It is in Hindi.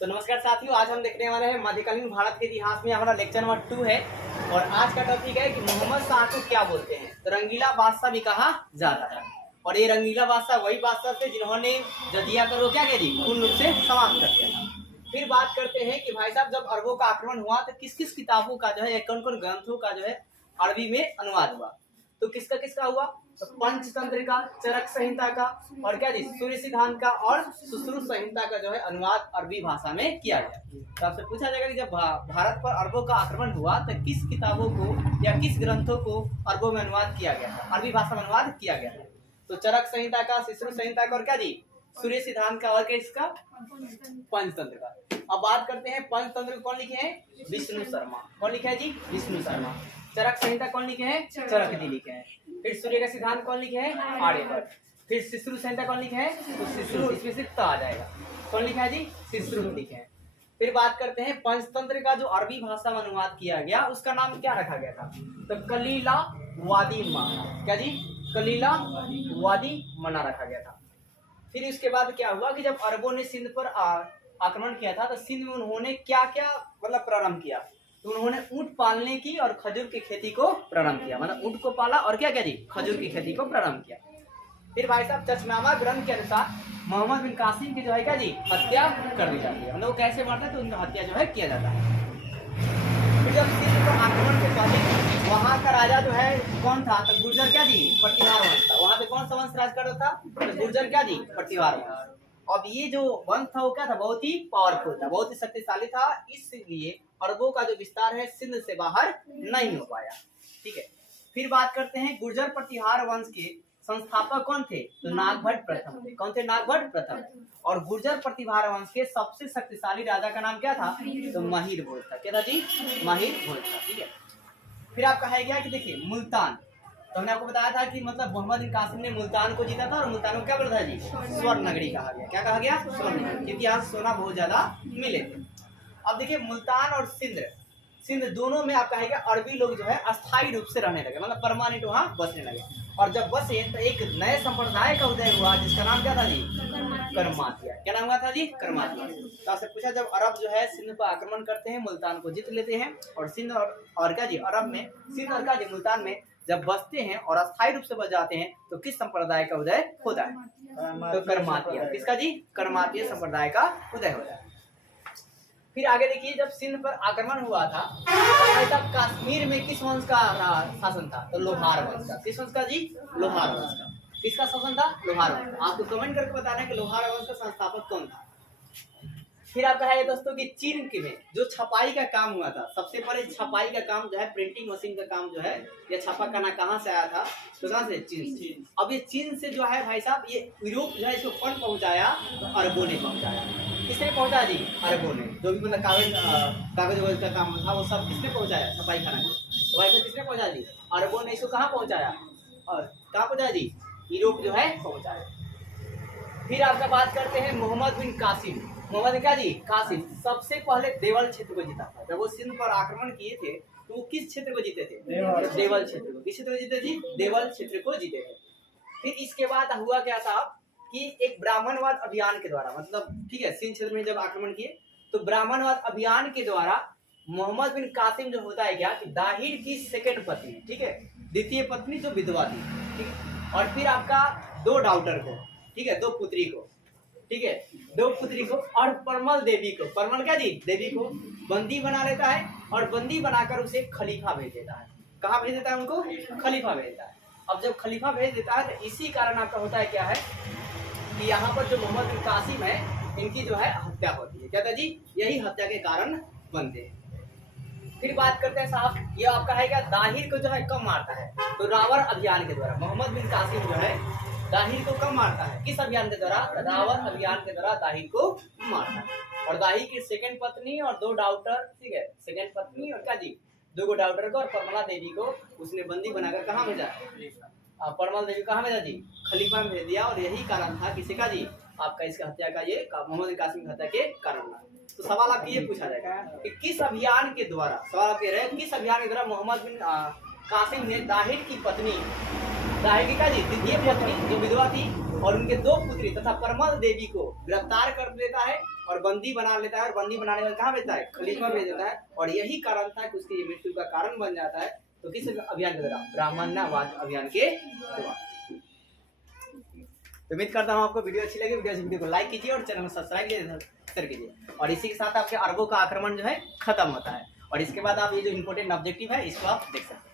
तो नमस्कार साथियों, आज हम देखने वाले हैं मध्यकालीन भारत के इतिहास में हमारा लेक्चर नंबर 2 है। और आज का टॉपिक है कि मोहम्मद शाह को क्या बोलते हैं। तो रंगीला बादशाह भी कहा जाता है। और ये रंगीला बादशाह वही बादशाह थे जिन्होंने जजिया करो क्या जी पूर्ण रूप से समाप्त कर दिया था। फिर बात करते हैं कि भाई साहब जब अरबों का आक्रमण हुआ तो किस किस किताबों का जो है, कौन कौन ग्रंथों का जो है अरबी में अनुवाद हुआ। तो किसका किसका हुआ, तो पंचतंत्र का, चरक संहिता का और क्या जी सूर्य सिद्धांत का और सुश्रुत संहिता का जो है अनुवाद अरबी भाषा में किया गया। तो आपसे पूछा जाएगा कि जब भारत पर अरबों का आक्रमण हुआ तो किस किताबों को या किस ग्रंथों को अरबों में अनुवाद किया गया था, अरबी भाषा में अनुवाद किया गया था। तो चरक संहिता का, सुश्रुत संहिता का और क्या जी सूर्य सिद्धांत का और किसका, पंचतंत्र का। अब बात करते हैं पंचतंत्र कौन लिखे हैं, विष्णु शर्मा। कौन लिखे हैं जी, विष्णु शर्मा। चरक संहिता कौन लिखे हैं, चरक जी लिखे हैं। फिर सूर्य का सिद्धांत कौन लिखे हैं, आर्यभट्ट। फिर सुश्रुत संहिता कौन लिखे हैं, तो सुश्रुत, इसमें से त आ जाएगा। कौन लिखा है जी, सुश्रुत लिखे हैं। फिर बात करते हैं पंचतंत्र का जो अरबी भाषा में अनुवाद किया गया उसका नाम क्या रखा गया था, तो कलीला वादी मना। क्या जी, कलीला वादी मना रखा गया था। फिर इसके बाद क्या हुआ कि जब अरबों ने सिंध पर आक्रमण किया था तो सिंध में उन्होंने क्या क्या मतलब प्रारंभ किया, तो उन्होंने ऊंट पालने की और खजूर की खेती को प्रारंभ किया। मतलब ऊंट को पाला और क्या क्या जी खजूर की खेती को प्रारंभ किया। फिर भाई साहब चचनामा ग्रंथ के अनुसार मोहम्मद बिन कासिम की जो है क्या जी हत्या कर दी जाती है। मतलब वो कैसे मरते तो उनका हत्या जो है किया जाता है। फिर जब सिंध पर आक्रमण के पहले वहाँ का राजा जो है कौन था, तो गुर्जर क्या जी प्रतिहार वंश था। वहाँ पे कौन सा वंश राज कर रहा था, तो गुर्जर क्या जी प्रतिहार वंश। अब ये जो वंश था वो क्या था, बहुत ही पावरफुल था, बहुत ही शक्तिशाली था। इसलिए अरबों का जो विस्तार है सिंध से बाहर नहीं हो पाया। ठीक है। फिर बात करते हैं गुर्जर प्रतिहार वंश के संस्थापक कौन थे, तो नागभट्ट प्रथम थे। कौन थे, नागभट्ट प्रथम। और गुर्जर प्रतिहार वंश के सबसे शक्तिशाली राजा का नाम क्या था, तो महिर भोज था। क्या था जी, महिर भोज था। ठीक है। फिर आपका है क्या कि देखिए मुल्तान, तो हमने आपको बताया था कि मतलब मोहम्मद बिन कासिम ने मुल्तान को जीता था और मुल्तान को क्या बोला था जी, स्वर्ण नगरी कहा गया। क्या कहा गया, स्वर्ण नगरी, क्योंकि यहाँ सोना बहुत ज्यादा मिले थे। अब देखिए मुल्तान और सिंध दोनों में आपका है क्या अरबी लोग जो है अस्थायी रूप से रहने लगे, मतलब परमानेंट वहाँ बसने लगे। और जब बसे तो एक नए संप्रदाय का उदय हुआ जिसका नाम क्या था जी, करमातिया। क्या नाम था जी, करमातिया। तो आपसे पूछा जब अरब जो है सिंध पर आक्रमण करते हैं, मुल्तान को जीत लेते हैं और सिंध और क्या जी अरब में सिंध और क्या जी मुल्तान में जब बसते हैं और अस्थायी रूप से बस जाते हैं तो किस संप्रदाय का उदय होता है, तो करमातिया। किसका जी, करमातिया संप्रदाय का उदय होता है। फिर आगे देखिए जब सिंध पर आक्रमण हुआ था तब कश्मीर में किस वंश का शासन था, तो लोहार वंश का। किस वंश का जी, लोहार वंश का। किसका शासन था, लोहार वंश। आपको कमेंट करके बताना है कि लोहार वंश का संस्थापक कौन था। फिर आपका है दोस्तों कि चीन के में जो छपाई का काम हुआ था, सबसे पहले छपाई का काम जो है प्रिंटिंग मशीन का काम जो है ये छापा खाना कहाँ से आया था, तो कहाँ से, चीन से। अब ये चीन से जो है भाई साहब ये यूरोप जो है इसको कौन पहुंचाया, तो अरबों ने पहुंचाया। किसने पहुंचा जी, अरबों ने। जो भी मतलब कागज का काम था वो सब किसने पहुंचाया, छपाई खाना को। तो भाई किसने पहुंचा जी, अरबों ने इसको कहाँ पहुंचाया और कहाँ पहुंचाया जी, यूरोप जो है पहुंचाया। फिर आपका बात करते हैं मोहम्मद बिन कासिम। मोहम्मद क्या जी, कासिम सबसे पहले देवल क्षेत्र को जीता था। जब वो सिंध पर आक्रमण किए थे तो वो किस क्षेत्र को जीते थे, देवल क्षेत्र को। किस क्षेत्र को जीते जी, देवल क्षेत्र को जीते थे। फिर इसके बाद हुआ क्या था कि एक ब्राह्मणवाद अभियान के द्वारा, मतलब ठीक है सिंध क्षेत्र में जब आक्रमण किए तो ब्राह्मणवाद अभियान के द्वारा मोहम्मद बिन कासिम जो होता है क्या कि दाहिर की सेकंड पत्नी, ठीक है, द्वितीय पत्नी जो विधवा थी, ठीक है, और फिर आपका दो डॉटर को, ठीक है, दो पुत्री को, ठीक है, दो पुत्री को और परमल देवी को, परमल क्या जी, देवी को बंदी बना लेता है और बंदी बनाकर उसे खलीफा भेज देता है। कहाँ भेज देता है उनको, खलीफा भेज देता है। अब जब खलीफा भेज देता है तो इसी कारण आपका होता है क्या है कि यहाँ पर जो मोहम्मद बिन कासिम है इनकी जो है हत्या होती है। क्या था जी, यही हत्या के कारण बनते हैं। फिर बात करते हैं साहब ये आपका है क्या दाहिर को जो है कम मारता है, तो रावर अभियान के द्वारा मोहम्मद बिन कासिम जो है दाहिर को कम मारता है। किस अभियान के द्वारा, रावर अभियान के द्वारा दाहिर को मारता है। और दाहिर की सेकंड पत्नी और दो डॉटर, ठीक है, सेकंड पत्नी और क्या जी दो डॉटर को और परमला देवी को उसने बंदी बनाकर कहाँ भेजा, परमल देवी कहाँ भेजा जी, खलीफा में भेज दिया। और यही कारण था किसी का जी आपका इसका हत्या का ये मोहम्मद बिन कासिम की हत्या के कारण था। तो सवाल आपको ये पूछा जाएगा कि किस अभियान के द्वारा, सवाल आप कह रहे हैं किस अभियान के द्वारा मोहम्मद बिन कासिम ने दाहिर की पत्नी, दाहिर की क्या जी द्वितीय पत्नी जो विधवा थी और उनके 2 पुत्री तथा परमल देवी को गिरफ्तार कर लेता है और बंदी बना लेता है, और बंदी बनाने में कहाँ भेजता है, खलीफा भेज देता है। और यही कारण था कि उसकी मृत्यु का कारण बन जाता है। तो किस अभियान के द्वारा, ब्राह्मणवाद अभियान के द्वारा। तो उम्मीद करता हूँ आपको वीडियो अच्छी लगी। वीडियो को लाइक कीजिए और चैनल को सब्सक्राइब कीजिए। और इसी के साथ आपके अरबों का आक्रमण जो है खत्म होता है। और इसके बाद आप ये जो इम्पोर्टेंट ऑब्जेक्टिव है इसको आप देख सकते हैं।